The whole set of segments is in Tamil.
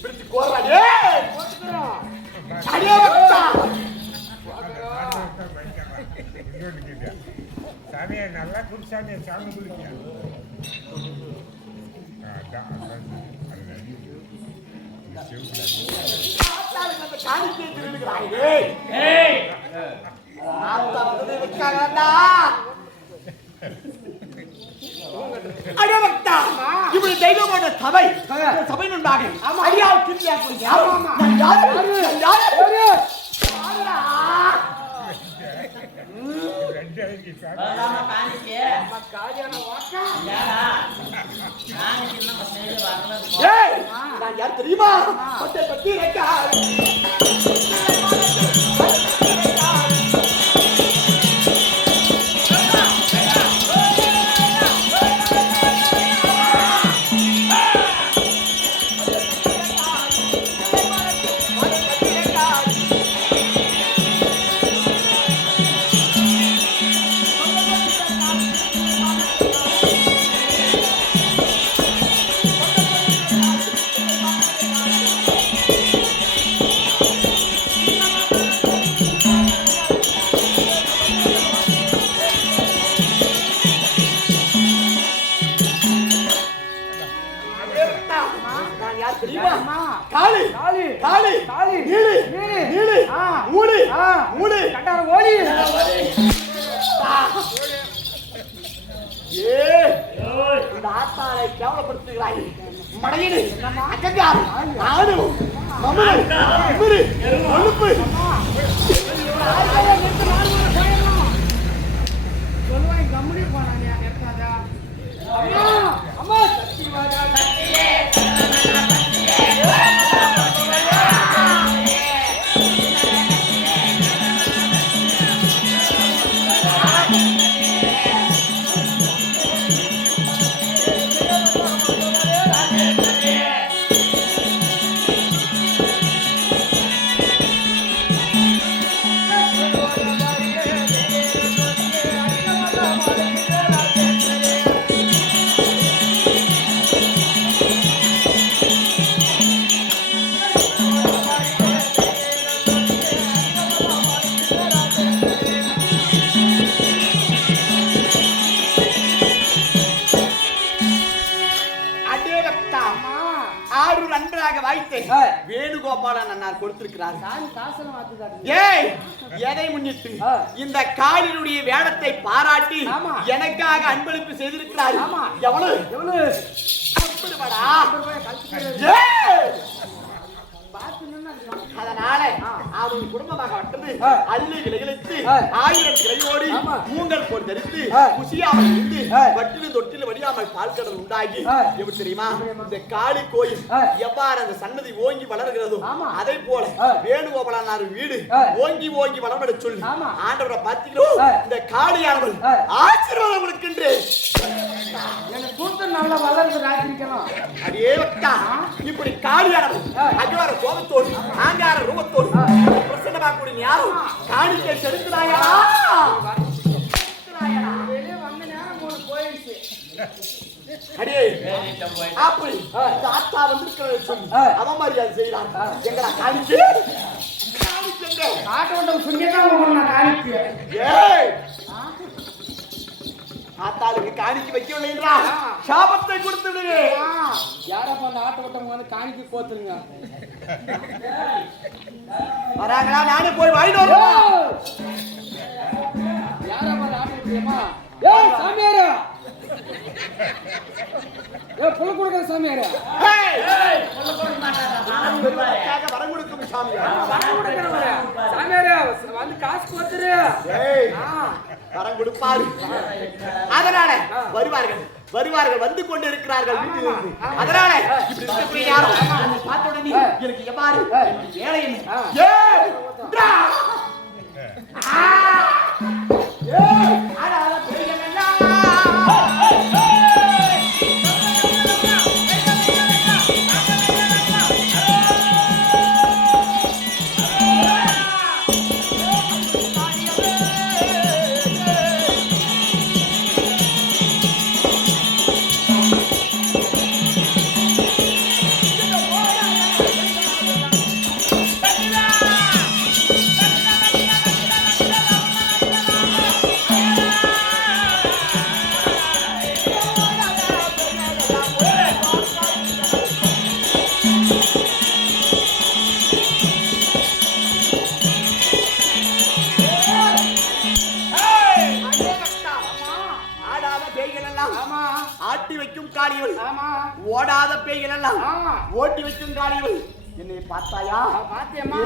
பிடிச்சு கோர்றாடே அடியே வச்சா சாமியை நல்லா குடிச்சாமியை சாமி குடிக்க இப்படி தெய்வமான சபை சபை நண்பாக அடியால் கிருத்தியா நான் யார் தெரியுமா பத்தி கேவலப்படுத்துகிறாய் மடையீடு அகங்காரம் ஆணவம் ஒழுப்பு சொல்லுவாங்க கம்முனி போனாங்க அம்மா வேணுகோபாலன் அண்ணார் கொடுத்திருக்கிறார். எதை முன்னிட்டு இந்த காளினுடைய வேடத்தை பாராட்டி எனக்காக அன்பளிப்பு செய்திருக்கிறார். எவ்வளவு அதனால அவன் குடும்பமாக வட்டது அள்ளி விலையிலிட்டு 1000 கிளையோடி மூங்கல் போல் தரித்து குசியாமல் இருந்து வட்டில் தொட்டில் வடியாமல் பால்கடல் உண்டாகி எப்படி தெரியுமா இந்த காளி கோயில் எவ்வாறு அந்த சன்னதி ஓங்கி வளர்கிறதோ அதை போல வேணுகோபாலனார் வீடு ஓங்கி ஓங்கி வளர்பட சொல்லி ஆண்டவரை பார்த்தீங்களோ இந்த காளியானவள் ஆசீர்வாதம் கொடுக்கின்றேன். நல்லா வளர்ந்து ராஜிக்கலாம் அடியே வட்டா இப்படி காளியானவள் அகவார கோபத்தோடு ஆங்கார ரூபத்தோடு பிரசன்னமாக கூடிய யாரும் காணிக்கை செலுத்தினாயா வெளியே வந்த நேரம் ஒரு போயிடுச்சு. அடியே அப்படி தாத்தா வந்திருக்கிறத சொல்லி அவன் மரியாதை செய்யலாம். எங்கடா காணிக்கை காட்டோண்டம் சுங்கதான் காணிக்கு ஆத்தாளுக்கு காணிக்கு வைக்கவில்லை என்றா சாபத்தை கொடுத்து விடு. யாரப்பா அந்த ஆட்ட ஓட்டம் வந்து காணிக்கு கோத்துருங்க வராங்களா? நானே போய் வாங்கிட்டு வரேன். யாரப்பா அந்த ஆட்ட ஓட்டியம்மா? ஏய் சாமியாரா, ஏய் புள்ள கொடுக்கிற சாமியாரா, வரம் கொடுக்கும் சாமியாரா, சாமியாரா வந்து காசு கொடுத்துரு. வரம் கொடுப்பாரு. அதனால வருவார்கள் வந்து கொண்டு இருக்கிறார்கள் வீட்டிலிருந்து. அதனால இப்படி இருக்கக்கூடிய யாரும் பார்த்த உடனே எனக்கு எவ்வாறு வேலை ஆமா. ஆட்டி வைக்கும் காளியவள். ஆமா. ஓடாத பேய்கள் எல்லாம் ஆமா. ஓட்டி வைக்கும் காளியவள். என்னை பார்த்தாயா? பாத்தியம்மா.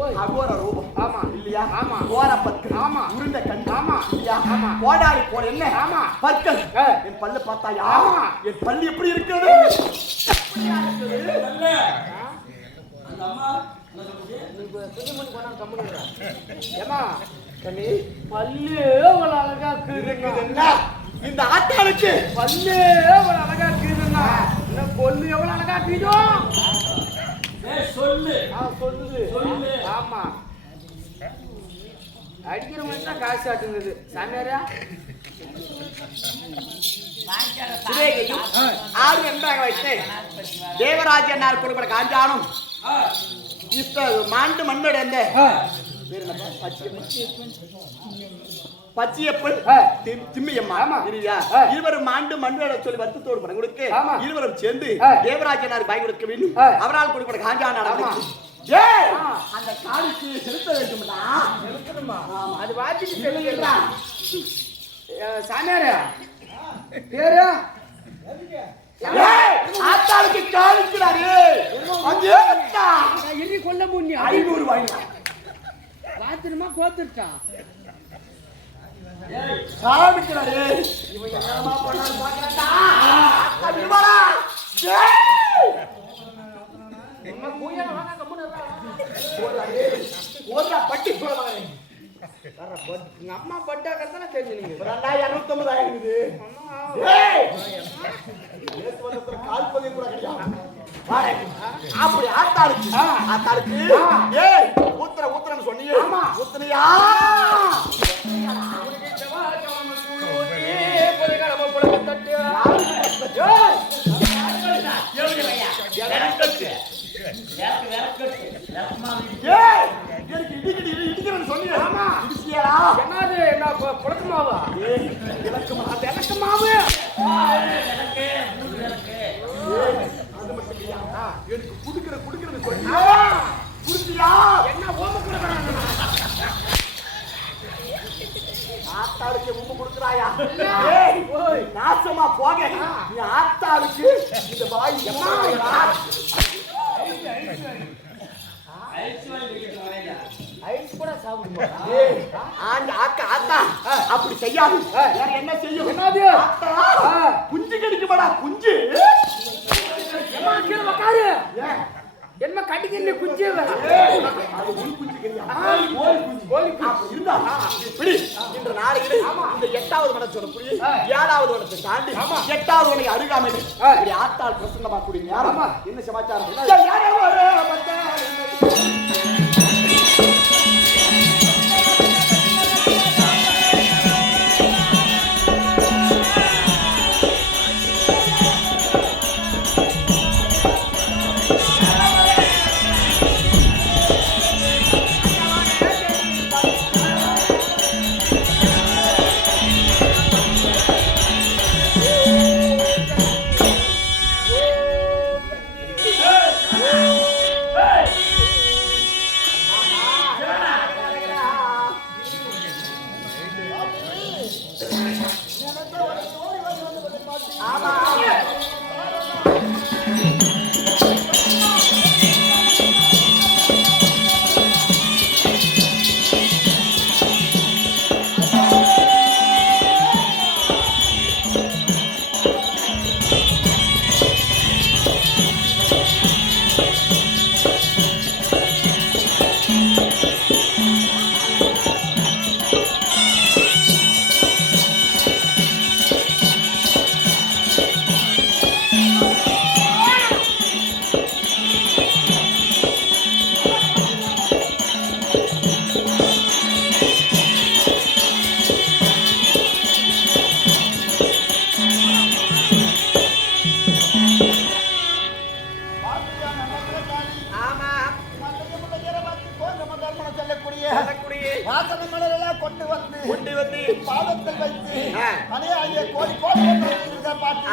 ஓய். அகோர ரூபம். ஆமா. இல்லையா? ஆமா. கோர பற்கு. ஆமா. உருண்ட கண். ஆமா. இல்லையா? ஆமா. கோடாரி போல என்ன? ஆமா. பற்கள். என் பல்லு பார்த்தாயா? ஆமா. என் பல்லு எப்படி இருக்கிறது? அந்த அம்மா கொஞ்சம் போனா கம்முன்னு ஏமா கண்ணி பல்லு அவ்வளவு அழகா இருக்குதுன்னா இந்த ஆட்டாளுக்கு பல்லு அவ்வளவு அழகா இருக்குதுன்னா இந்த பொண்ணு எவ்வளவு அழகா இருக்குதோ சொல்லு சொல்லு ஆமா அடிக்கிற மாதிரி தான் காசு ஆட்டுங்குது சாமியாரா ஆறு என்றாக வைத்து தேவராஜனார் கொடுக்கிற காஞ்சானும் இப்ப மாண்டு மண்ணடைந்த பச்சையப்பன் திம்மியம்மா இருவரும் மாண்டு மண்ணோட சொல்லி வருத்தத்தோடு படம் கொடுக்க இருவரும் சேர்ந்து தேவராஜனார் பாய் கொடுக்க வேண்டும் அவரால் கொடுக்கிற காஞ்சானார் அந்த காலுக்கு செலுத்த வேண்டும்டா செலுத்தணுமா அது வாச்சிட்டு செலுத்தா சாமியாரா பேரு ஆத்தாளுக்கு காலிக்கிறாரு எண்ணி கொள்ள முன்னி 500 ரூபாய் ராத்திரமா கோத்துட்டா காலிக்கிறாரு இவன் என்னமா பண்ணான்னு பாக்கறடா அக்கா விடுவாடா நம்ம கோயில வாங்க கம்முனு ஓடா பட்டி போடுவாங்க எங்க அம்மா பட்டா கறதானே தெரிஞ்சு நீங்க 2250 ஆயிடுது கால்பதி கூட கிடையாது அப்படி ஆத்தாளுக்கு ஏய் ஊத்துறன்னு சொன்னீங்க ஊத்துனியா என்னது என்ன புழக்க மாவா விளக்கு மாவு எனக்கு குடுக்கிறது சொன்னியா குடுத்தியா என்ன ஓம கொடுக்கறாங்க ஆத்தாளுக்கு உப்பு கொடுக்குறாயா நாசமா போக நீ ஆத்தாளுக்கு இந்த வாய் ஐஸ் கூட சாப்பிடுமா ஆத்தா அப்படி செய்யாது வேற என்ன செய்யும் என்னது குஞ்சு கிடைக்குமாடா குஞ்சு கீழே உக்காரு என்ன கட்டிக்கிற குஞ்சு அது உள் குஞ்சு கிடையாது கோழி குஞ்சு இருந்தா இப்படி இந்த நாளைக்கு இந்த 8வது மடம் சொல்ல புரியுது 7வது மடத்தை தாண்டி 8வது மணி அருகாமையில் இப்படி ஆத்தாள் பிரசன்னமா கூடிய என்ன சமாச்சாரம்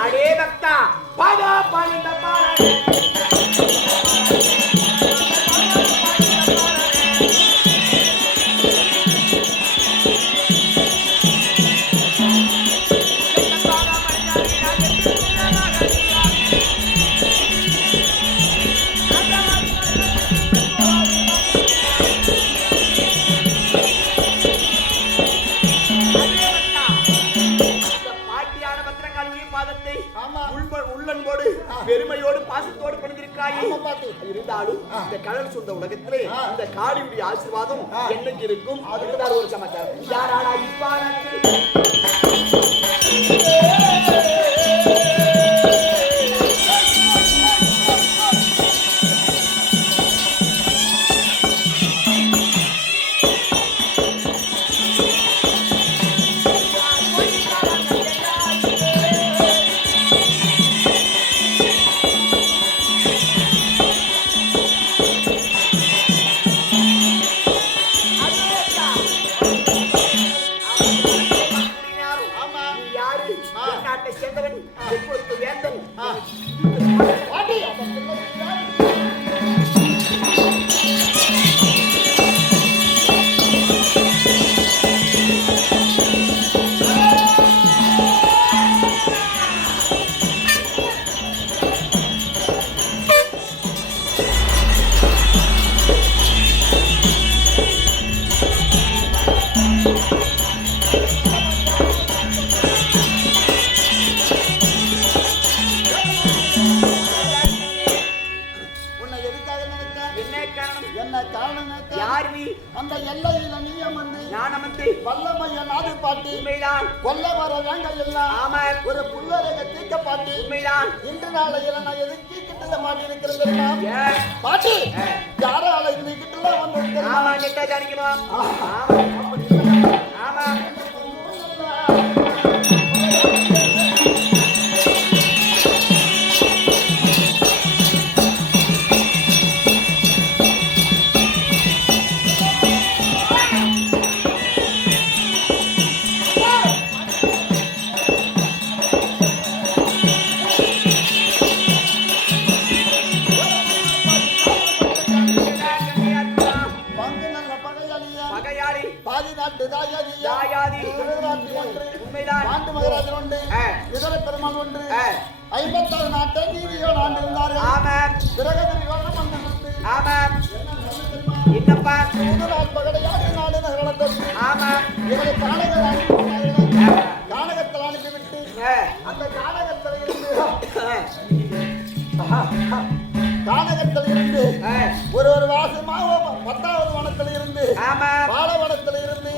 அடே பக்தா பாடா பாடிட்ட பாடா ஆசீர்வாதத்தை உள்ளன்போடு பெருமையோடு பாசத்தோடு பணிந்திருக்காயே. இருந்தாலும் இந்த கடல் சொந்த உலகத்திலே இந்த காளியுடைய ஆசீர்வாதம் என்னைக்கு இருக்கும்? அதுதான் ஒரு சமாச்சாரம். யாராடா இப்பானது? அந்த எல்லையில நீ அமர்ந்து நான் அமர்ந்து வல்லமைய நாடு பாட்டி உண்மைதான். கொல்ல வர வேங்கள் எல்லாம் ஆமா. ஒரு புல்லரக தீக்க பாட்டி உண்மைதான். இன்று நாளையில நான் எது தீக்கிட்டு மாட்டி இருக்கிறேன் பாட்டி யாரால இந்த கிட்ட வந்து ஆமா நெட்டா ஜானிக்கணும். ஆமா பாதி நாட்டு தாயாதி ஒன்று உண்மைதான். பாண்டு மகராஜன் ஒன்று இதர பெருமாள் ஒன்று 56 நாட்டை நீதியோடு ஆண்டு இருந்தார்கள். பிரகதி என்னப்பா பகடையாக நாடு நடந்தது. இவரை காணகத்தில் அனுப்பிவிட்டு அந்த காணகத்தில் இருந்து ஒரு வாசமாக 10வது வனத்தில் இருந்து பாலவனத்தில் இருந்து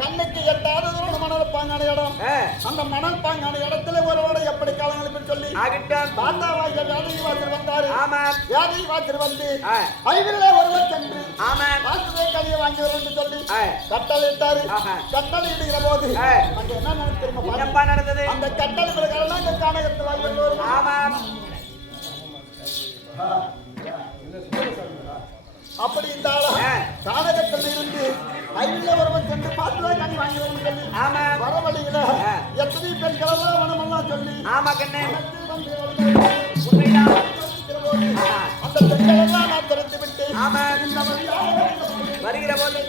கண்ணுக்கு எட்டாத மணல் பாங்கான இடம். அந்த மணல் பாங்கான இடத்துல ஒருவரை எப்படி காலங்கள் சொல்லி தாத்தாவாக வியாதி வாசர் வந்தாரு. வியாதி வாசர் வந்து ஐவில ஒருவர் சென்று வாசலை கனியை வாங்கி வரும் சொல்லி கட்டளை இட்டாரு. கட்டளை இடுகிற போது அங்க என்ன தெரியுமா நடந்தது? அந்த கட்டளை பிரகாரம் இந்த காணகத்தில் அப்படி இந்த காணகத்தில் இருந்து ஐவில ஒருவன் சென்று பார்த்துதான் கனி வாங்கி வரும் சொல்லி வர வழியில எத்தனை பெண்கள் வனமெல்லாம் சொல்லி அந்த பெண்கள் எல்லாம் நான் திறந்து விட்டு வருகிற போது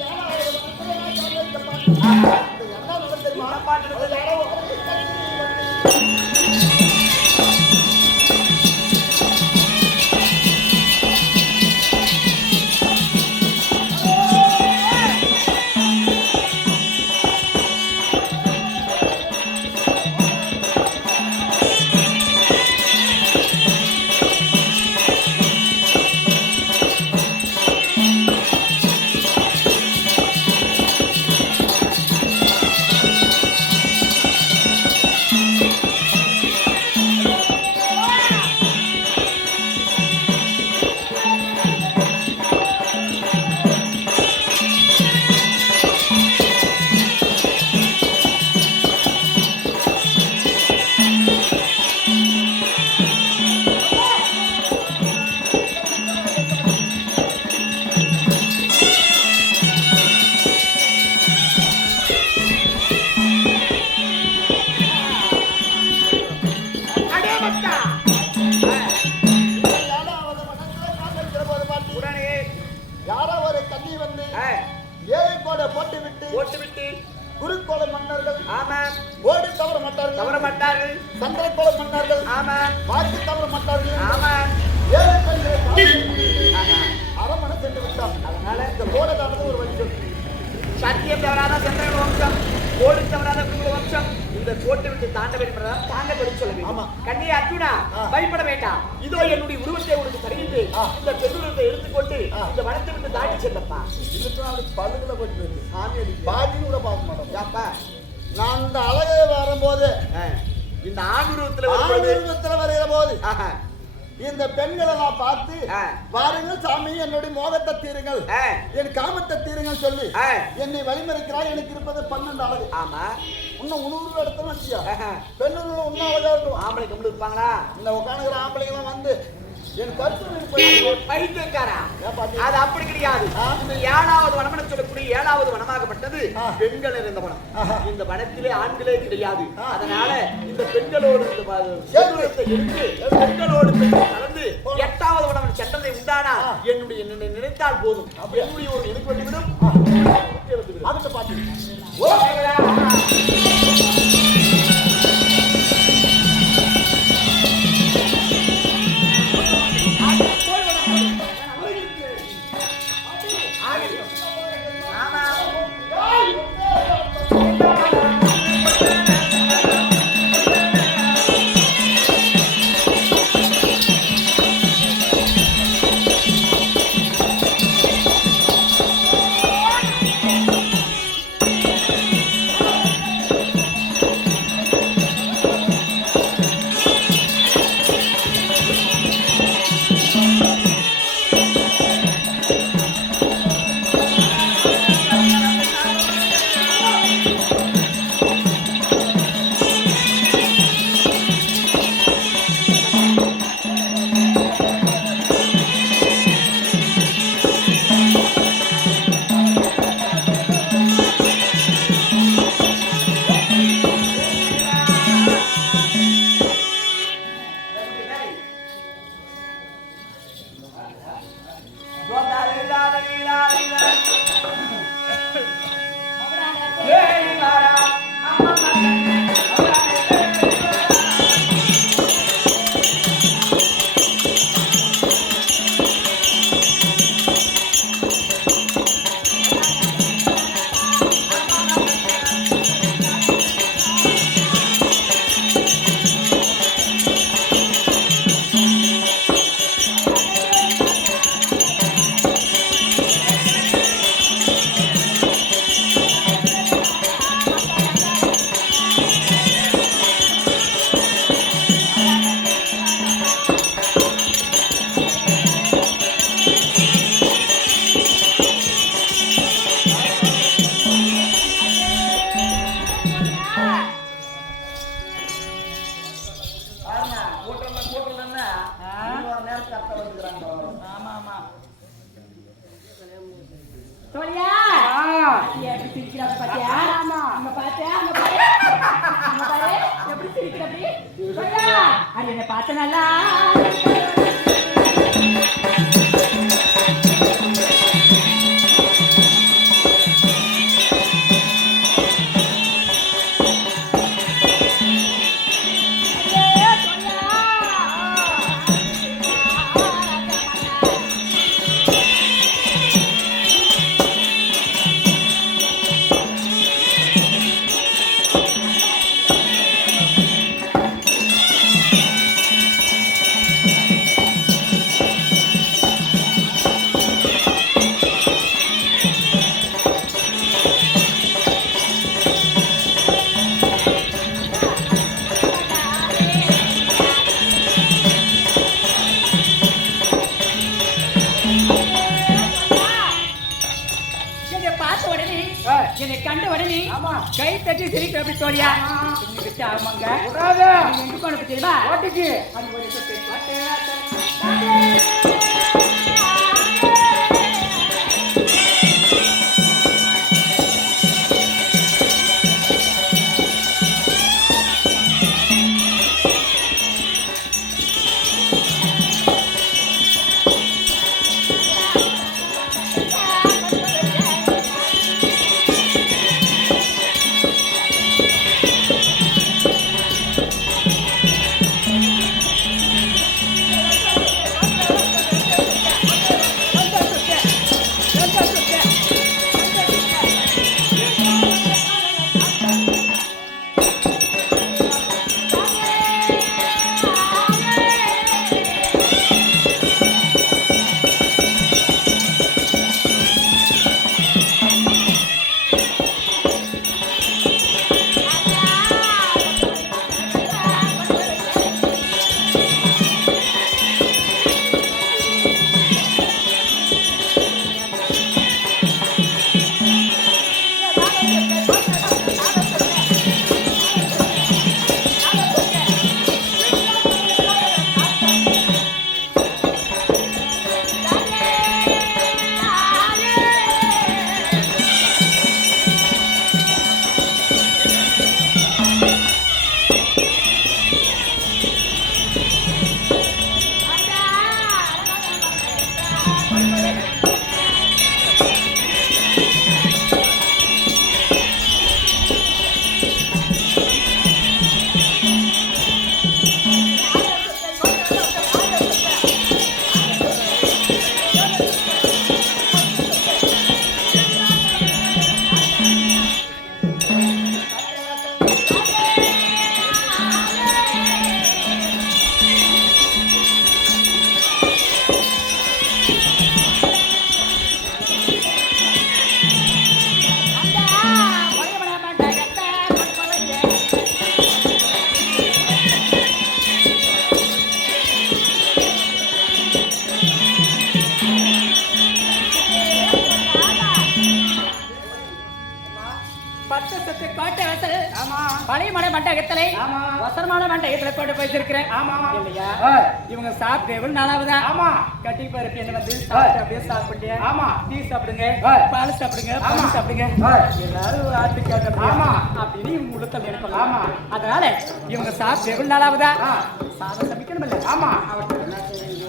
போட்டுவிட்டு குருக்கோள மன்னர்கள் ஓடி தவற மாட்டார்கள் சந்திரக்கோள மன்னர்கள் வாக்கு தவற மாட்டார்கள் அரமனை சென்று விட்டார். அதனால இந்த கோடை ஒரு வழி சொல்லி சத்தியம் தவறாத சந்திரன் வம்சம், கோடு தவறாத குரு வம்சம், இந்த கோட்டை விட்டு தாண்ட வேண்டும் என்றால் தாண்ட பதில் சொல்ல வேண்டும். கண்ணே அர்ஜுனா, பயப்பட வேண்டாம். இதோ என்னுடைய உருவத்தை உனக்கு தருகின்றேன். இந்த பெருவத்தை எடுத்துக்கொண்டு இந்த வனத்தை விட்டு தாண்டி செல்லப்பா. பல்லுகளை போட்டு பாட்டின்னு கூட பார்க்க மாட்டோம். நான் இந்த அழகை வரும்போது இந்த ஆணுருவத்துல வருகிற போது இந்த பெண்களை நான் பார்த்து வாருங்கள் சாமி என்னுடைய மோகத்தை தீருங்கள், என் காமத்தை தீருங்கள் சொல்லி என்னை வழிமறிக்கிறாய். எனக்கு இருப்பது 12 அழகு. ஆமா, இன்னும் 100 இடத்துல வச்சியா பெண்ணுள்ள இன்னும் அழகா இருக்கும். ஆம்பளை கம்பளி இருப்பாங்களா? இந்த உட்காந்துக்கிற ஆம்பளைங்க எல்லாம் வந்து என் கருத்து பைத்தியக்காரா? அது அப்படி கிடையாது. இந்த 7வது வனம்னு சொல்லக்கூடிய 7வது வனமாகப்பட்டது பெண்கள் இருந்த வனம். இந்த வனத்திலே ஆண்களே கிடையாது. அதனால இந்த பெண்களோடு எடுத்து பெண்களோடு கலந்து 8வது வனம் சட்டத்தை உண்டானா என்னுடைய நினைத்தால் போதும். என்னுடைய ஒரு எனக்கு வந்துவிடும். அதை பார்த்து என்னை கண்ட உடனே கை தட்டி சிரிக்க எப்படி தோழியா ஆமாங்க எங்க போன தெரியுமா ஓட்டுக்கு அவசரமான மண்டயத்துல கொண்டு போய் இருக்கிறேன். ஆமா இல்லையா? இவங்க சாப்பிட்டு எவ்வளவு நாளாவதா? ஆமா கட்டி பருப்பு என்ன வந்து அப்படியே சாப்பிட்டு. ஆமா டீ சாப்பிடுங்க, பால் சாப்பிடுங்க, பால் சாப்பிடுங்க, எல்லாரும் ஆட்டு கேட்கறது. ஆமா அப்படின்னு இவங்க உளுத்தல் எடுப்பாங்க. ஆமா அதனால இவங்க சாப்பிட்டு எவ்வளவு நாளாவதா? சாதம் சமைக்கணும் இல்ல? ஆமா அவர்கிட்ட என்ன செய்யுங்க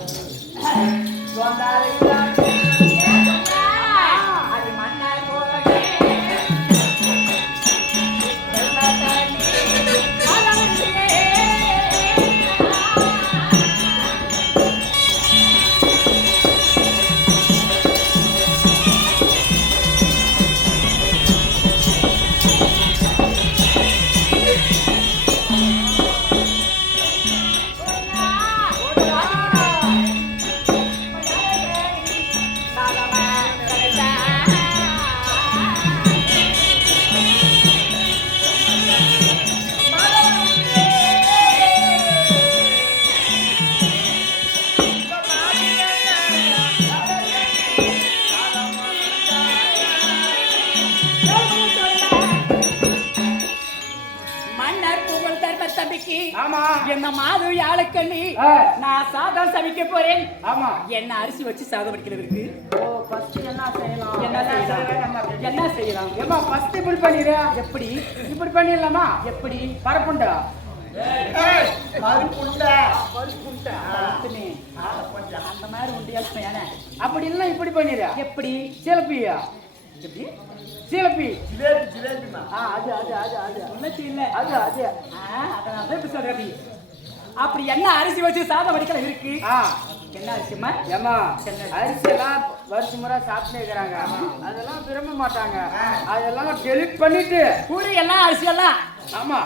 என்ன மாது யாழக்கண்ணி நான் சாதம் சமைக்க போறேன். ஆமா என்ன அரிசி வச்சு சாதம் வடிக்கிறதுக்கு என்ன செய்யலாம்? ஏமா ஃபர்ஸ்ட் இப்படி பண்ணிடுறா? எப்படி இப்படி பண்ணிடலாமா? எப்படி பரப்புண்டா அந்த மாதிரி உண்டு. அப்படி இல்லை இப்படி பண்ணிடுறா? எப்படி சிலப்பியா? எப்படி சிலப்பி? அது அது அது அது இல்ல அது அது அதான் இப்ப சொல்றேன். அப்படி என்ன அரிசி வச்சு சாதம் வடிக்கிற இருக்கு? என்ன அரிசிமா? ஏமா அரிசி எல்லாம் வருஷம் முறை சாப்பிட்டு இருக்கிறாங்க, அதெல்லாம் விரும்ப மாட்டாங்க. அதெல்லாம் டெலிட் பண்ணிட்டு கூட எல்லாம் அரிசி எல்லாம். ஆமா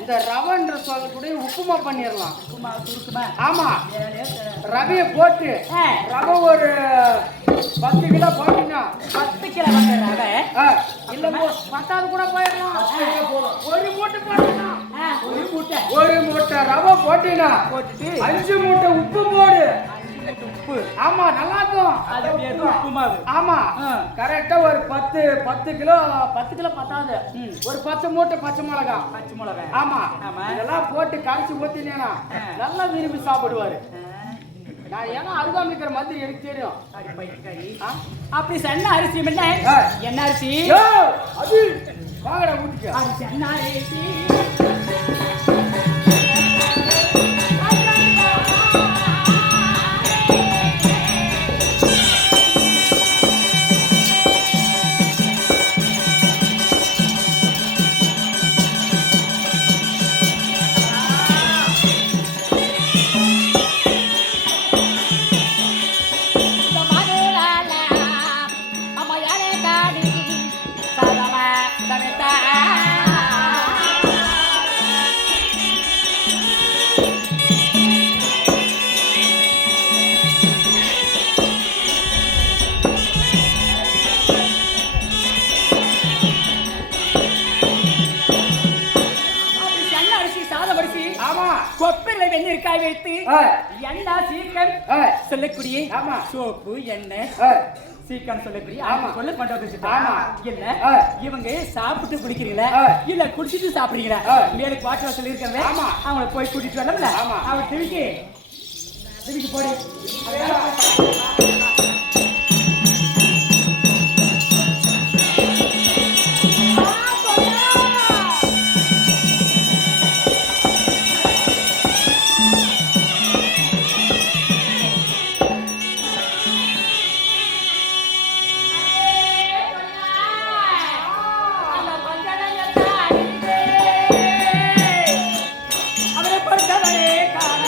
இந்த ரவன்ற சொல்ல கூட உப்புமா பண்ணிடலாம். உப்புமா? ஆமா ரவையை போட்டு ரவை ஒரு 10 கிலோ போட்டீங்கன்னா 10 கிலோ ரவை இல்ல 10 கூட போயிடலாம். ஒரு மூட்டை போட்டீங்கன்னா ஒரு மூட்டை ரவை போட்டீங்கன்னா போட்டுட்டு 5 மூட்டை உப்பு போடு. உப்பு ஆமா நல்லா இருக்கும். அது பேரு உப்புமா. ஆமா கரெக்டா ஒரு 10 கிலோ பத்தாது, ஒரு 10 மூட்டை பச்சை மிளகா. ஆமா இதெல்லாம் போட்டு கரைச்சி ஊத்தினேனா நல்லா விரும்பி சாப்பிடுவாரு. நான் ஏன்னா அருகாமல் இருக்கிற மாதிரி எனக்கு தெரியும். அப்படி சன்ன அரிசி என்ன அரிசி? அது வாங்கடா வீட்டுக்கு. என்ன அரிசி? கொப்பரையில வெந்நீர் காய வைத்து எண்ணெய் சீக்கன் சொல்லக்கூடிய சோப்பு எண்ணெய் சீக்கன் சொல்லக்கூடிய கொள்ள கொண்டு வந்து இல்ல இவங்க சாப்பிட்டு குடிக்கிறீங்களா இல்ல குடிச்சிட்டு சாப்பிடுறீங்களா? மேலுக்கு வாட்டர் சொல்லி இருக்கிறது அவங்கள போய் கூட்டிட்டு வரல. அவங்க திருவிக்கு போடி. அவரை பொறுத்தவரை காண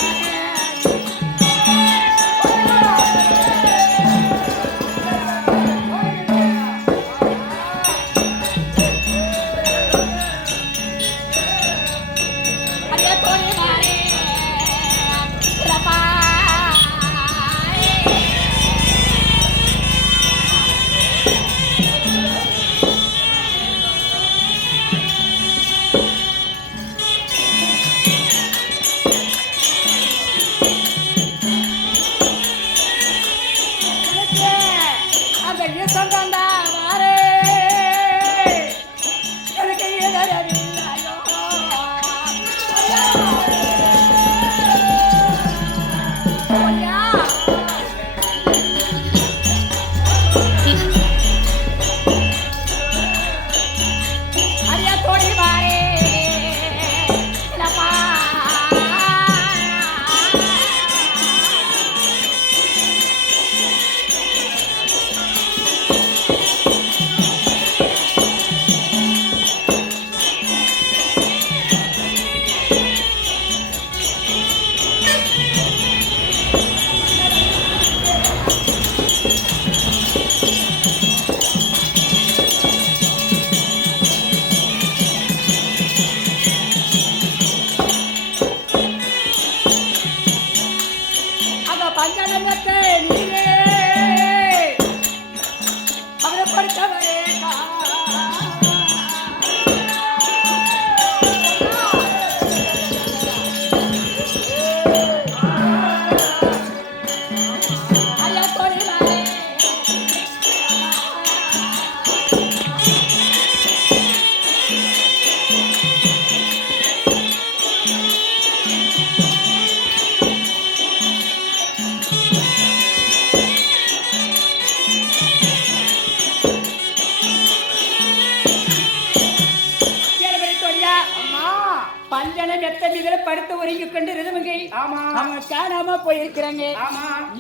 படுத்து ஒருங்கி கொண்டு இருந்தவங்க அவங்க காணாம போயிருக்கிறாங்க.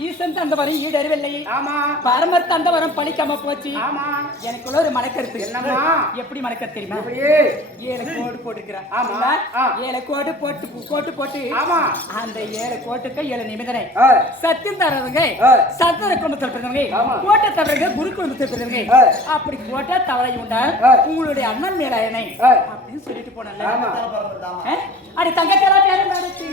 ஈசன் தந்தவரம் ஈடறிவில்லை. பரம தந்தவரம் பழிக்காம போச்சு. எனக்குள்ள ஒரு மனக்கருத்து. என்னமா? எப்படி மனக்கருத்து தெரியுமா? 7 கோடு போட்டுக்கிறேன். 7 கோடு போட்டு அந்த 7 கோட்டுக்கு 7 நிமிடனை சத்தியம் தர்றவங்க சத்திர குடும்பத்தில் பிறந்தவங்க, கோட்டை தவறங்க குரு குடும்பத்தில் பிறந்தவங்க. அப்படி கோட்டை தவறை உண்டா உங்களுடைய அண்ணன் மேலாயனை அப்படின்னு சொல்லிட்டு போனல. அடி தங்கத்தெல்லாம் பேரும் நடத்தி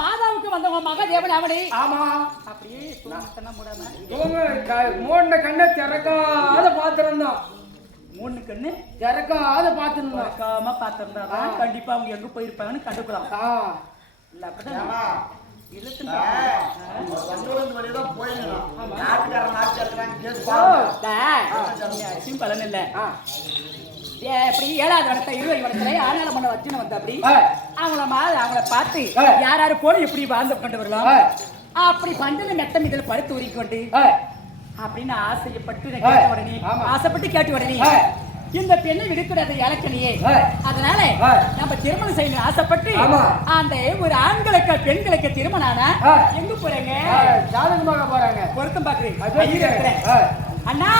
மாதாவுக்கு வந்தவங்க மகதேவன் அவனே. ஆமா அப்படியே மூணு கண்ணை திறக்காத பாத்திரம் தான். 3 கண்ணு திறக்காத பாத்திரம் திறக்காம பாத்திரம் தான். கண்டிப்பா அவங்க எங்க போயிருப்பாங்கன்னு கண்டுக்கலாம். இல்ல அப்படிதான் பலன் இல்ல. எப்படி 7வது இடத்துல 20 இடத்துல ஆனால பண்ண வச்சுன்னு வந்த அப்படி அவங்கள பார்த்து யார் யாரு போல எப்படி வாழ்ந்து கொண்டு வரலாம் அப்படி பந்தல மெட்டம் இதில் படுத்து உரிக்கொண்டு அப்படின்னு ஆசைப்பட்டு கேட்ட உடனே இந்த பெண்ணை விடுக்கிறது இலக்கணியே. அதனால நம்ம திருமணம் செய்யணும் ஆசைப்பட்டு அந்த ஒரு ஆண்களுக்கு பெண்களுக்கு திருமணம் ஆனா எங்க போறாங்க? ஜாதகமாக போறாங்க. பொருத்தம் பாக்குறேன் அண்ணா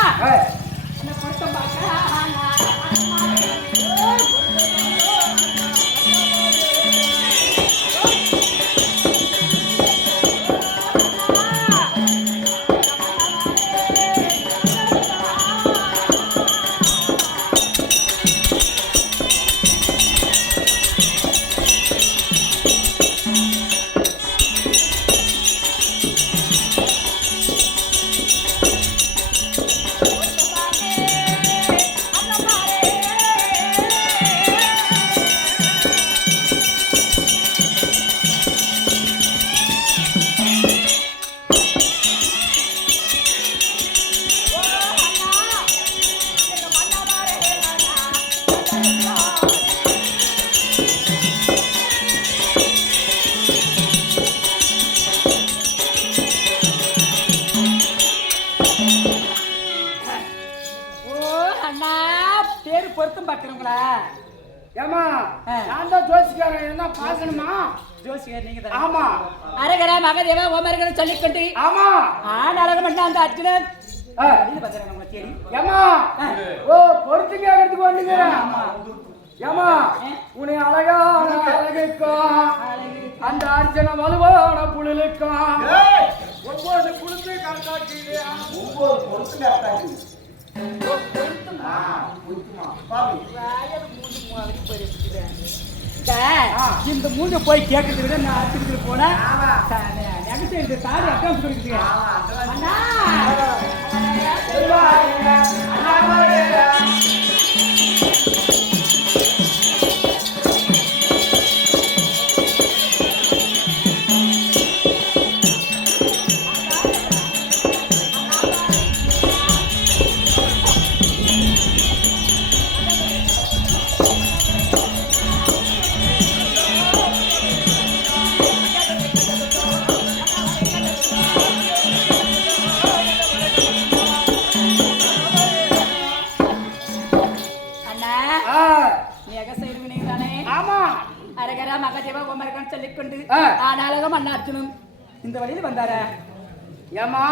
பொருத்தம் பாக்க பொருத்தம் பாக்குறீங்களா? ஏமா நான் தான் ஜோசிக்காரன் என்ன பாக்கணுமா? ஜோசிக்காரர் நீங்க தான். ஆமா அரகர மகதேவ ஓமரகர சொல்லிக்கொண்டு ஆமா ஆனாலக மண்ண அந்த அர்ஜுனன் இது பத்திரங்க நம்ம தேடி ஏமா ஓ பொருத்தம் கேக்குறதுக்கு வந்தீங்க. ஆமா ஏமா உன்னை அழகான அழகுக்கும் அந்த அர்ஜுன வலுவான புலிலுக்கும் 9 புலித்து கணக்காக்கிது 9 பொருத்தம் கேட்டாங்க. இந்த மூஞ்ச போய் கேட்கறது நான் அடிச்சுட்டு போனேன். தாடி அக்கௌண்ட் கொடுக்குது. அரகரா மகதேவா ஓமரகன் சொல்லிக்கொண்டு ஆனாலகம் அண்ணார்ஜுனும் இந்த வழியில் வந்தார. ஏமா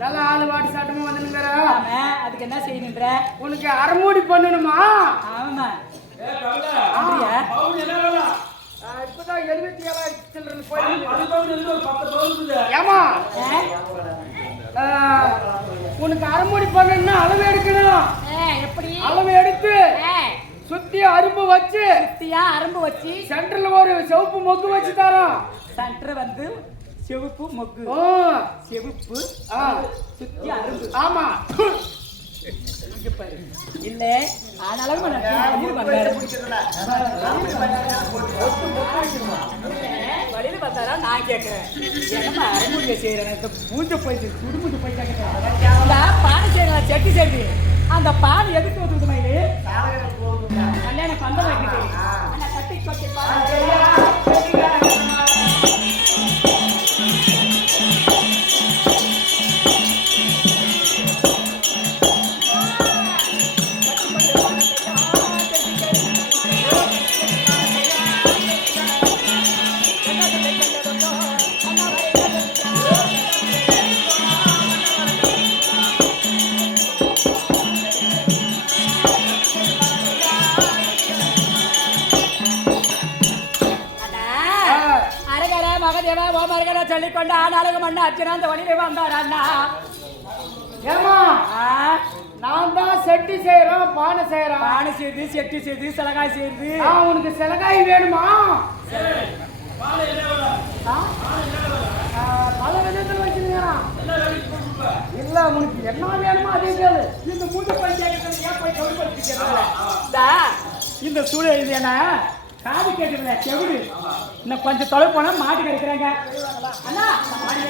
நல்ல ஆளு வாட்டி சாட்டமா வந்துனுங்கிற. ஆமா, அதுக்கு என்ன செய்யணுன்ற? உனக்கு அரைமூடி பண்ணணுமா? ஆமா. இப்பதான் 77 சில்ட்ரன் ஏமா உனக்கு அரைமூடி பண்ணணும்னா அளவு எடுக்கணும். எப்படி அளவு எடுத்து சுத்தி அரும்பு வச்சு அரும்பு வச்சு சென்டர்ல ஒரு சிவப்பு மொக்கு வச்சு தரோம். சென்டர் வந்து சிவப்பு மொக்கு, சிவப்பு சுத்தி அரும்பு. ஆமா இல்ல ஆனாலும் வழியில வந்தாரா நான் கேட்கிறேன். என்னமா அரைமுடிய செய்யறேன் இந்த பூஜை போயிட்டு குடும்பத்து போய் கேட்கிறேன். பானை செய்யலாம் செட்டி செட்டி அந்த பானை எதுக்கு வந்து மயிலு கல்யாணம் பந்த வைக்கிட்டு கட்டி கொட்டி சொல்லிக்கொண்டு ஆனாலும் அண்ணா அர்ச்சனா அந்த வழியில வந்தார். அண்ணா ஏமா நான் தான் செட்டி செய்யறோம், பானை செய்யறோம். பானை செய்து செட்டி செய்து சிலகாய் செய்து. உனக்கு சிலகாய் வேணுமா? பல விதத்துல வச்சிருக்கிறான். இல்ல உனக்கு என்ன வேணுமோ அதே கேளு. இந்த மூட்டை போய் கேட்கறது ஏன் போய் கவுப்படுத்திக்கிறதா? இந்த சூழல் இது என்ன காது கேட்கல செவிடு. இன்னும் கொஞ்சம் தொலைவு போனா மாட்டு கிடைக்கிறாங்க. அண்ணா மாடு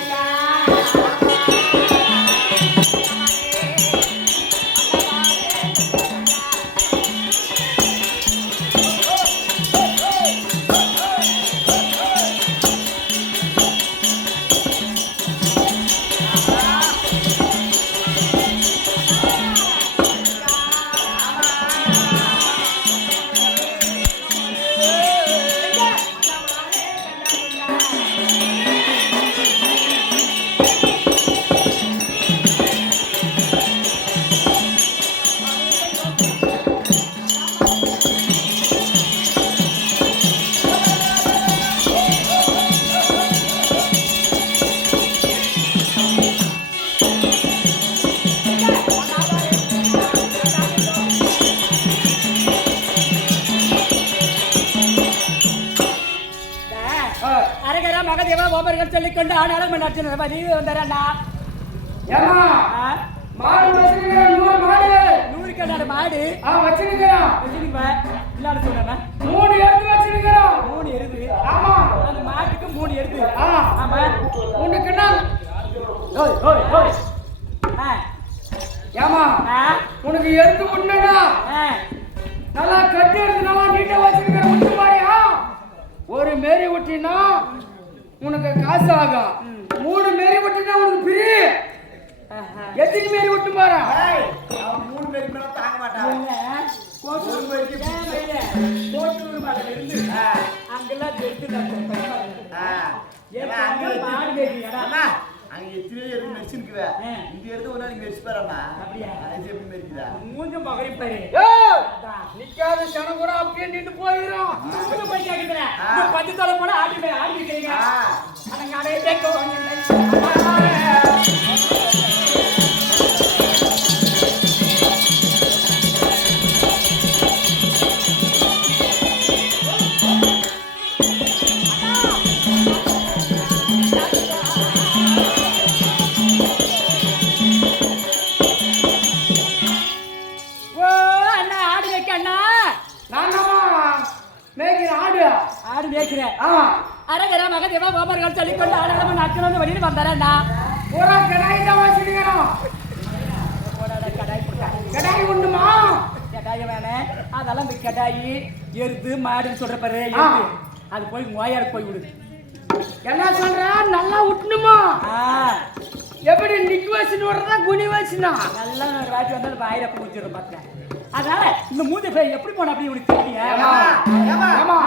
மகதேவா ஓமர்கள் சொல்லிக்கொண்டு ஆனாலும் வழியில் வந்தாரண்ணா. மாடு 100 கண்ணாடி மாடு வச்சிருக்கிறோம். இல்லாத சொல்றேன் 3 எடுத்து வச்சிருக்கிறோம். 3 எருது. ஆமா அந்த மாட்டுக்கு 3 எருது. ஆமா உனக்கு என்ன? ஏமா உனக்கு எடுத்து முன்னா நல்லா கட்டி எடுத்து நல்லா நீட்டா வச்சிருக்கிற விட்டு பாரியா. ஒரு மேரி விட்டினா உனக்கு காசு ஆகும். 3 மேரி விட்டினா உனக்கு பிரி. எத்தனை மேரி விட்டு பாரு. 3 மேரி மேல தாங்க மாட்டான். கோட்டூர் மாடல இருந்து அங்கெல்லாம் எடுத்து அங்க எத்தனை எடுத்து மெரிச்சுக்குவே. இந்த எடுத்து ஒரு நாளைக்கு மெரிச்சு பாருமா. அப்படியே அது எப்படி மெரிக்குதா? மூஞ்சும் பகரி பாரு. நிக்காத சனம் கூட அப்படியே நின்னு போயிரும். மூஞ்சும் போய் கேக்குறேன். இந்த 10 தலை போட ஆடி செய்யுங்க. அங்க அடைய தேக்கோ அரகரா மகதேவா ஓமர்கள் சொல்லிக்கொண்டு ஆனாலும் நாட்கள் வழியில் வந்தாரண்ணா. பூரா கடாய் தான் வச்சிருக்கிறோம். கடாய் உண்டுமா? கடாய வேணே அதெல்லாம் இந்த கடாயி எருது மாடுன்னு சொல்ற பாரு. அது போய் நோயாரு போய் விடுது. என்ன சொல்ற? நல்லா விட்டுணுமா? எப்படி நிக்கு வச்சுன்னு வர்றதா குனி வச்சுனா? நல்லா ராஜி வந்தாலும் வாயில முடிச்சிடும் பார்த்தேன். அதனால இந்த மூஞ்சி பேர் எப்படி போன அப்படி உனக்கு தெரியல ஆமா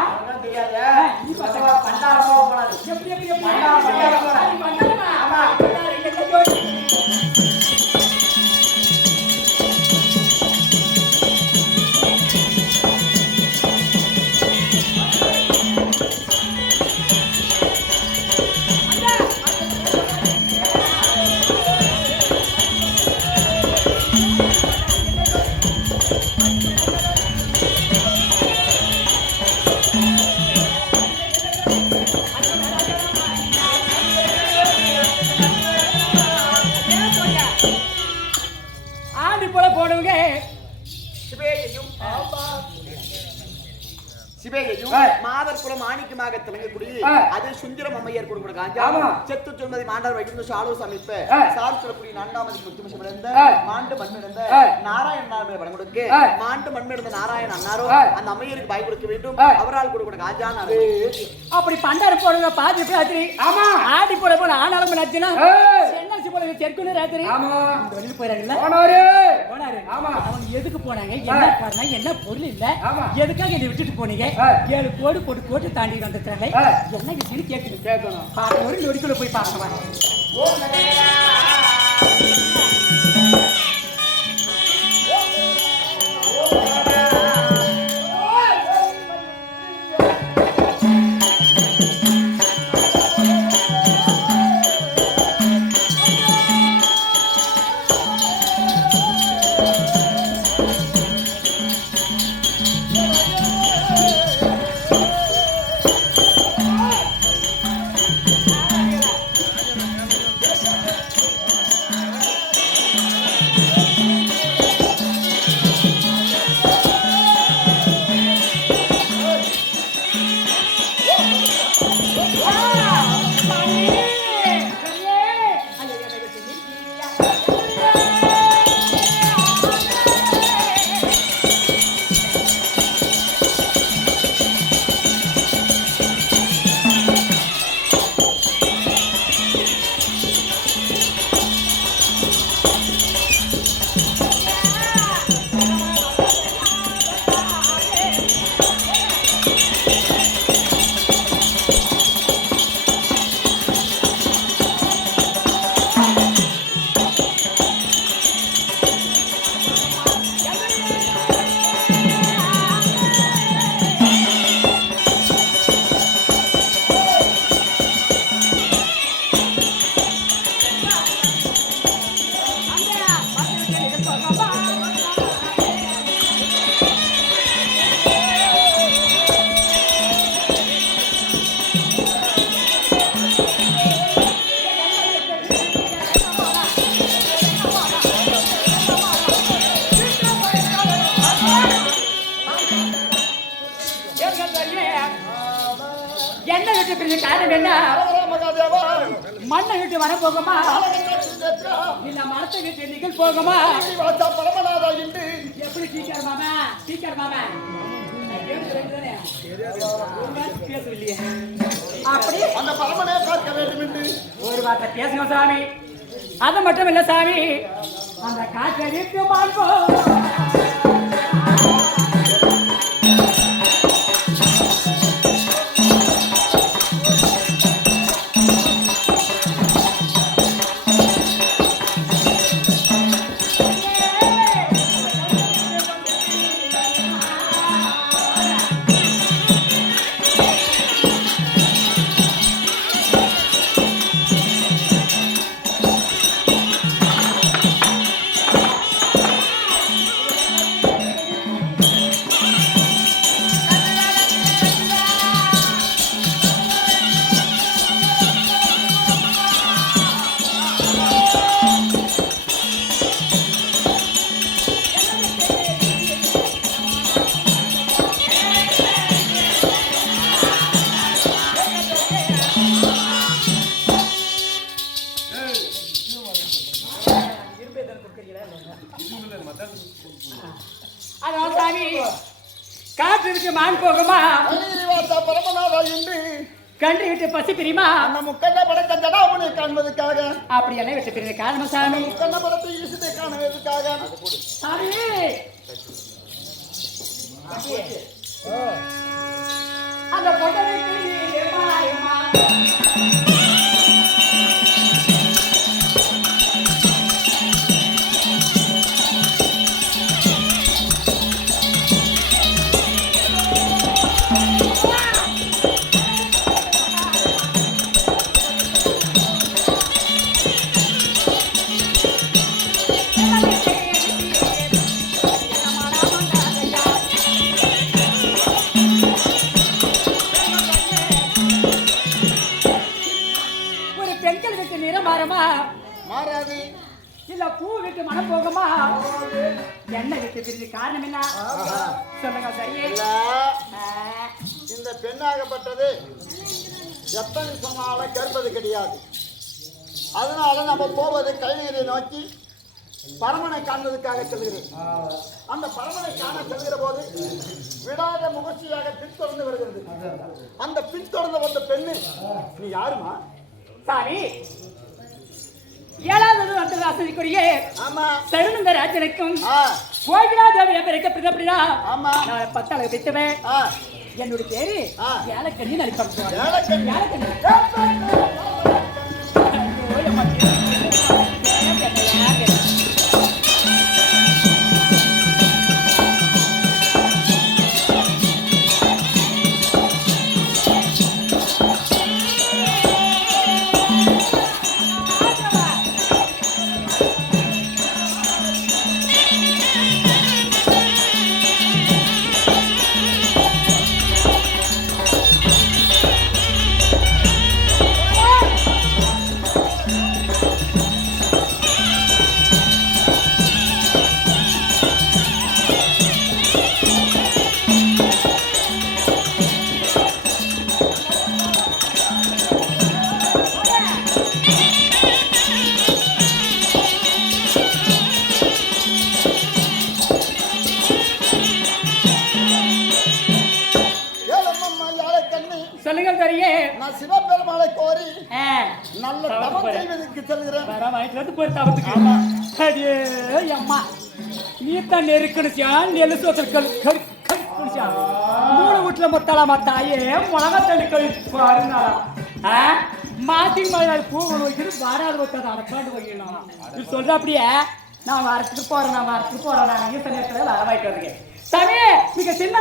தெரியாது நீ பார்த்தா பண்டாரம் போனாது எப்படி எப்படி ஆமா. ஆண்டி போல போனவங்க சிவேகையும் மாதர்குலம் மாணிக்கமாக திளங்கக்கூடிய அது சுந்தரம் அம்மையார் கொடுக்கிற காஞ்சா செத்து சொல்மதி மாண்டர் வைக்கின்ற சாலு சமைப்ப சால் சொல்லக்கூடிய நான்காமதி முத்துமிஷம் இழந்த மாண்டு மண்மிழந்த நாராயண நாமே படம் கொடுக்க மாண்டு மண்மிழந்த நாராயண அன்னாரோ அந்த அம்மையருக்கு பாய் கொடுக்க வேண்டும் அவரால் கொடுக்கிற காஞ்சான் அப்படி பண்டாரம் போடுங்க பாதி ராத்திரி ஆமா ஆடி போட போன ஆனாலும் நச்சுனா என்னாச்சு போல தெற்குன்னு ராத்திரி ஆமா வெளியில போறாங்கல்ல போனாரு ஆமா அவங்க எதுக்கு போனாங்க என்ன காரணம் என்ன பொருள் இல்ல எதுக்காக இதை விட்டுட்டு போனீங்க 7 கோடி போட்டு கோட்டு தாண்டி வந்துட்டாங்க என்ன விஷயம் கேட்கணும் பார்க்க ஒரு நொடிக்குள்ள போய் பார்க்கலாம் என்ன விட்டு பிரிஞ்ச காரணம் என்ன மண்ணை விட்டு வர போகுமா இல்ல மரத்தை விட்டு நிகழ் போகுமா எப்படி டீச்சர் மாமா அப்படி அந்த பரமனே பார்க்க வேண்டும் என்று ஒரு வார்த்தை பேசுங்க சாமி அது மட்டும் இல்ல சாமி அந்த காற்றடிக்கு பார்ப்போம் காற்றிற்கு மான் போகுமா பரமநாதா என்று கண்டு விட்டு பசி பிரியுமா அந்த முக்கண்ண படத்தை ஜடாமுனை காண்பதற்காக அப்படி என்ன விட்டு பிரிந்த காரணம் சாமி முக்கண்ண படத்தை ஈசத்தை காணுவதற்காக சாமி அந்த பொட்டலுக்கு ஏமா ஏமா மாறாது இல்ல பூ விட்டு மனம் போகுமா என்ன விட்டு பிரிஞ்சு காரணம் என்ன சொல்லுங்க சரியே இந்த பெண்ணாகப்பட்டது எத்தனை சொன்னாலும் கேட்பது கிடையாது. அதனால நம்ம போவது கைநீரை நோக்கி பரமனை காண்பதற்காக செல்கிறேன். அந்த பரமனை காண செல்கிற போது விடாத முகர்ச்சியாக பின்தொடர்ந்து வருகிறது. அந்த பின்தொடர்ந்து வந்த பெண்ணு நீ யாருமா? சாமி ஏழாவது வந்து ஆசிரியக்கூடிய ஆமா தருணந்த ராஜனுக்கும் கோகிலா தேவி பிறக்க பிறப்பிடா ஆமா நான் 10 அழகு பெற்றவன். என்னுடைய பேரு ஏலக்கண்ணி நடிப்பாங்க. நான் சிவபெருமாளை கோரி நல்ல தவம் செய்வதற்கு செல்கிறேன். அம்மா நீ தான் நெருக்கணும் எழுசோத்தல் மூணு வீட்டுல முத்தலாமா தாயே மிளகா தண்ணி கழிச்சு பாருங்க. மாத்தி மழை பூவன் வைக்கிறது வராது வைக்காது அடக்காண்டு வைக்கணும். இது சொல்ற அப்படியே நான் வரத்துக்கு போறேன் நான் ஈச நேரத்தில் வர வாய்ட்டு வருகிறேன். சாமி மிக சின்ன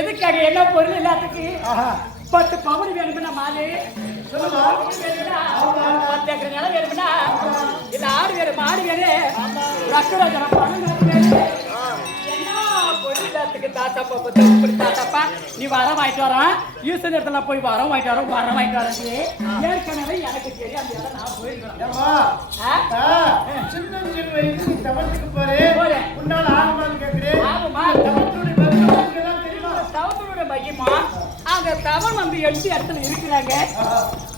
எதுக்காக என்ன பொருள் எல்லாத்துக்கு 10 பவுன் வேணும்னா மாலு 10 ஏக்கர் நிலம் வேணும்னா இல்ல ஆடு வேணும் மாடு வேணும் ரசராஜன பணம் வேணும் என்ன பொருள் எல்லாத்துக்கு தாத்தாப்பா நீ வரம் வாங்கிட்டு வரான் யூஸ் இடத்துல போய் வரம் வாங்கிட்டு வரது ஏற்கனவே எனக்கு தெரியும் அந்த இடம் நான் போயிருக்கேன். சின்ன வயசு தவத்துக்கு போறேன் உன்னால ஆகுமான்னு கேட்கிறேன். ஆகுமா தவத்தோட மையமா அங்க தவன் வந்து எந்த இடத்துல இருக்கிறாங்க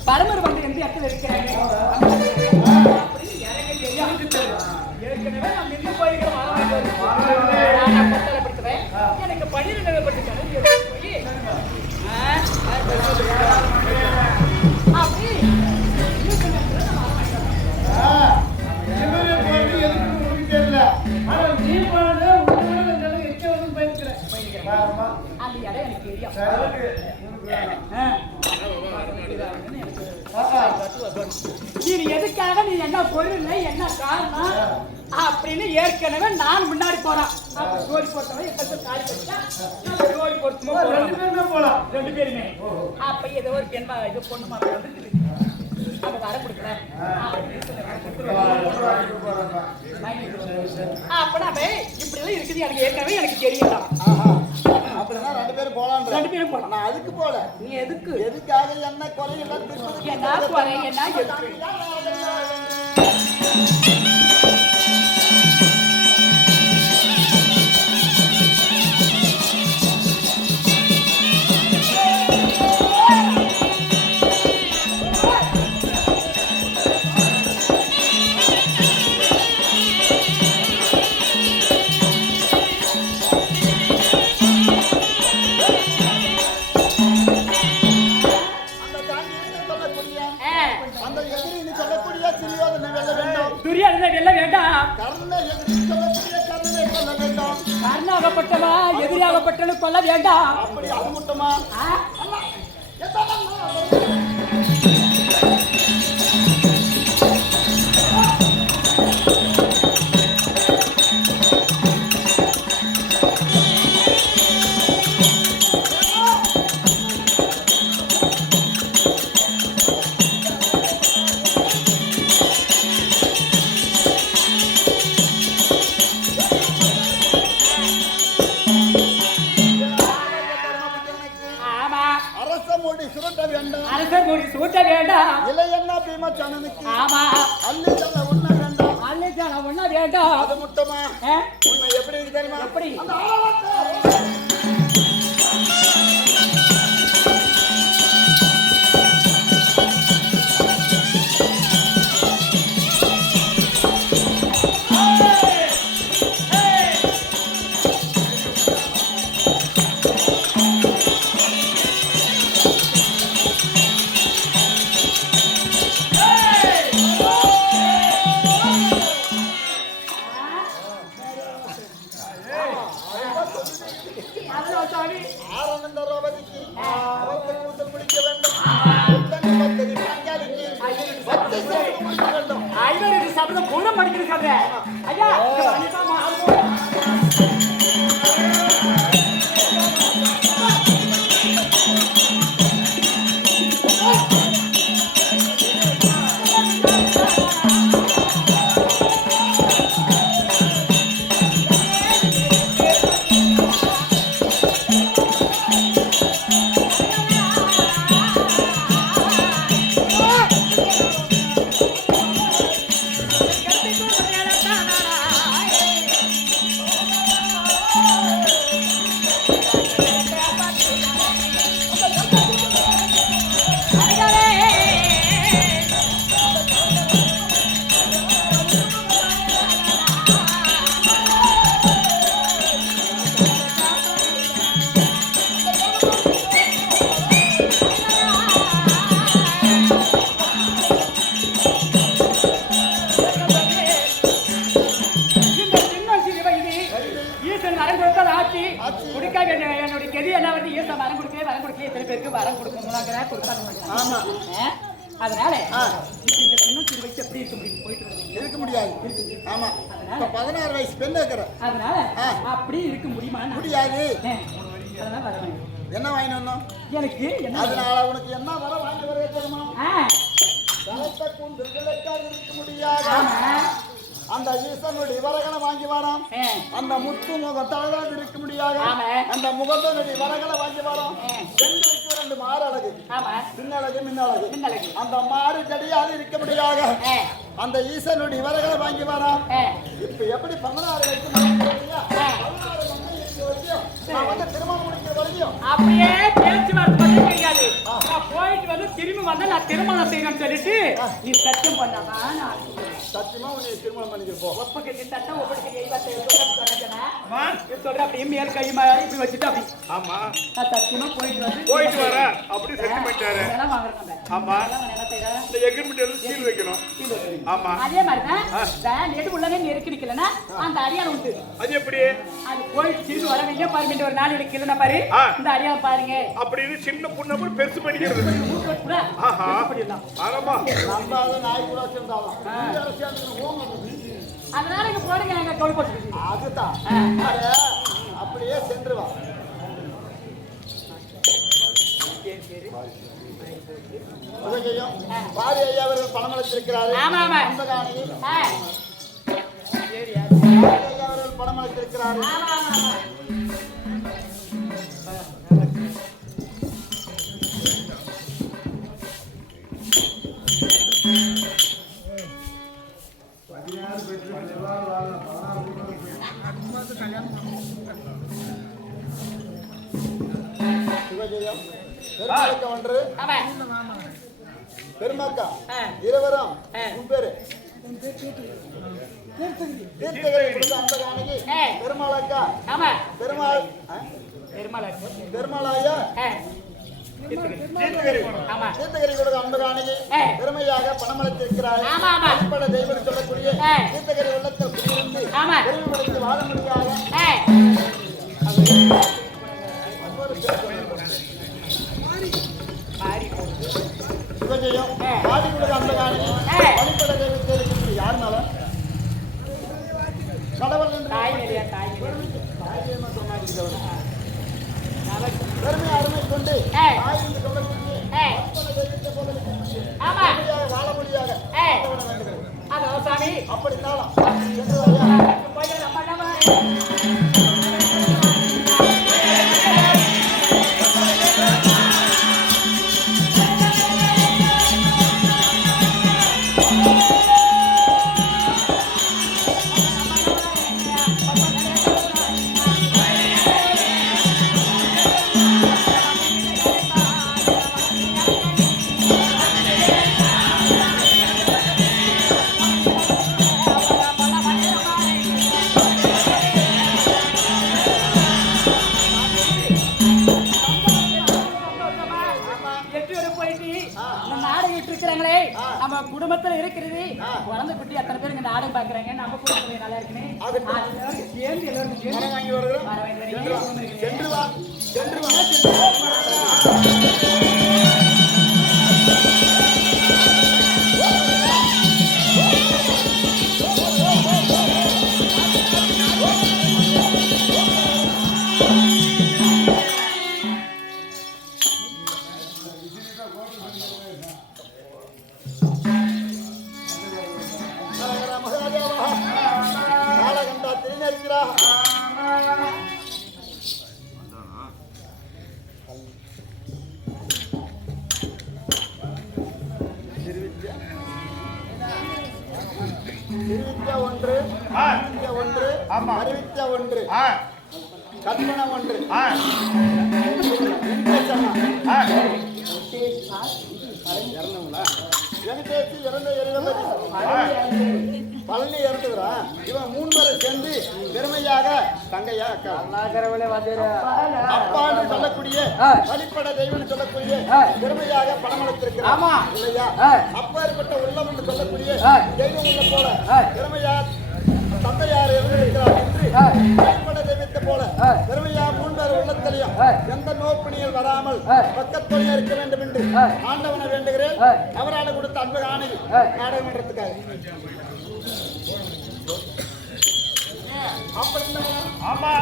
பரமர் வந்து எந்த இடத்துல இருக்கிறாங்க எனக்கு தெரியும். ஏற்கனவே நான் நின்று போயிருக்கிறேன் எனக்கு 12 பட்டு போய் அப்படி தெரியல ஆனா நீ போனது அந்த இடம் எனக்கு தெரியும். நீ எதுக்காக நீ என்ன பொருள் என்ன காரணம் அப்படின்னு ஏற்கனவே நான் முன்னாடி போறான். ஜோடி பொறுத்தவரை தாலி கட்டிட்டா ஜோடி பொறுத்து போலாம் 2 பேருமே. அப்ப ஏதோ ஒரு பெண் இது பொண்ணு மாதிரி வந்து நம்ம வர கொடுக்கல அப்ப இப்படி எல்லாம் இருக்குது எனக்கு ஏற்கனவே எனக்கு தெரியலாம். அப்படின்னா 2 பேரும் போலாம். 2 பேரும் போலாம். நான் அதுக்கு போல. நீ எதுக்கு எதுக்காக என்ன குறை எல்லாம் என்ன குறை என்ன எதுக்கு துணையாகப்பட்டவா எதிரியாகப்பட்டனு கொல்ல வேண்டாம். அப்படி அது மட்டுமா? அரசர் முடி சூட்ட வேண்டாம். இளையண்ணா பீமச்சனனுக்கு ஆமா அல்லிச்சல உண்ண வேண்டாம். அல்லிச்சல உண்ண வேண்டாம். அது மட்டுமா? உன்னை எப்படி இருக்கு தெரியுமா? எப்படி? அந்த ஆளவத்தை சபதம் பூரம் படிக்கிறது ஐயா. என்னுடைய கெதி என்ன வந்து ஈசன் வரம் கொடுக்கவே எத்தனை பேருக்கு வரம் கொடுக்க கொடுக்காங்க. அதனால இந்த சின்ன சிறு வயசு எப்படி இருக்க முடியாது. ஆமா. 16 வயசு பெண் இருக்கிற. அதனால அப்படி இருக்க முடியுமா? முடியாது. அதனால வரணும். என்ன வாங்கி வந்தோம்? எனக்கு என்ன? அதனால உனக்கு என்ன வர வாங்கி வர தெரியுமா? கலத்த குண்டுகளுக்காக இருக்க முடியாது. அந்த ஈசனுடைய வரகளை வாங்கி வரோம். அந்த முத்து முகம் தலகாது இருக்க முடியாது. அந்த முகத்தினுடைய வரகளை வாங்கி வரோம். பெண்களுக்கு 2 மாறு அழகு, பின்னழகு மின்னழகு. அந்த மாறு கடியாது இருக்க முடியாது. அந்த ஈசனுடைய வரகளை வாங்கி வரோம். இப்ப எப்படி 16 திருமணம் முடிக்கிற வரையும் அப்படியே பேச்சுவார்த்தை கிடையாது. போயிட்டு வந்து திரும்பி வந்தா நான் திருமணம் செய்யணும்னு சொல்லிட்டு நீ சத்தியம் பண்ணாமா? சத்தியமா உன்னை திருமணம் பண்ணிக்கிறப்போம். ஒப்புக்கு சட்டம் சொல்ற அப்படியே மேல் கை இப்படி வச்சுட்டு அப்படி. ஆமா நான் சத்தியமா போயிட்டு வர அப்படி சத்தியம் பண்ணிட்டாரு. ஆமா இந்த எக்ரிமெண்ட் எல்லாம் சீல் வைக்கணும். ஆமா அதே மாதிரிதான் நேற்று உள்ளவே நெருக்கி நிக்கலன்னா அந்த அடியாரம் உண்டு. அது எப்படி? அது போயிட்டு திரும்பி வர வேண்டிய பாருங்க. ஒரு நாள் எடுக்கலன்னா பாரு இந்த அடியாரம் பாருங்க. அப்படின்னு சின்ன புண்ண கூட பெருசு பண்ணிக்கிறது. அதனால இங்க போடுங்க எங்க தொழில் போட்டு. அதுதான் அப்படியே சென்று வா. பாரி ஐயா அவர்கள் பணம் அளித்திருக்கிறார்கள். அவர்கள் பணம் அளித்திருக்கிறார்கள். ஒன்று பெருமாக்கா இருவரும் உன் பேரு பெருமாளாக்கா பெருமாள் பெருமாளாயா தீர்த்தகிரி கொடுக்க அன்பகாணிக்கு பெருமையாக பணமளித்திருக்கிறார். அடிப்படை தெய்வம் சொல்லக்கூடிய தீர்த்தகிரி உள்ளத்தில் குடியிருந்து பெருமைப்படுத்தி வாழ முடியாத கொண்டு ஆயிரம் சொல்லக்கூடிய ஆமா வாழ முடியாக சாமி அப்படி இருந்தாலும் நம்ம குடும்பத்துல இருக்கிறது குழந்தை குட்டி அத்தனை பேர் இங்க நாடகம் பாக்குறாங்க நம்ம குடும்பத்துல நல்லா இருக்குன்னு சேர்ந்து எல்லாரும் வாங்கி வருகிறோம் சென்று வா சென்று வா அறிவித்த ஒன்று கற்பனை ஒன்று பழனி இறந்துகிறா இவன் 3 பேரை சேர்ந்து பெருமையாக தங்கையா அப்பான்னு சொல்லக்கூடிய வழிபட தெய்வம் சொல்லக்கூடிய பெருமையாக பணம் எடுத்திருக்கிறான் இல்லையா அப்பேற்பட்ட உள்ளம் என்று சொல்லக்கூடிய தெய்வம் உள்ள போல பெருமையா தந்தையார் இருந்திருக்கிறார் என்று வழிபட தெய்வத்தை போல பெருமையா 3 பேர் உள்ளத்திலையும் எந்த நோப்பினியில் வராமல் பக்கத்தொழில் இருக்க வேண்டும் என்று ஆண்டவனை வேண்டுகிறேன் அவரால் கொடுத்த அன்பு ஆணை நாடகம் என்றதுக்காக ஆமா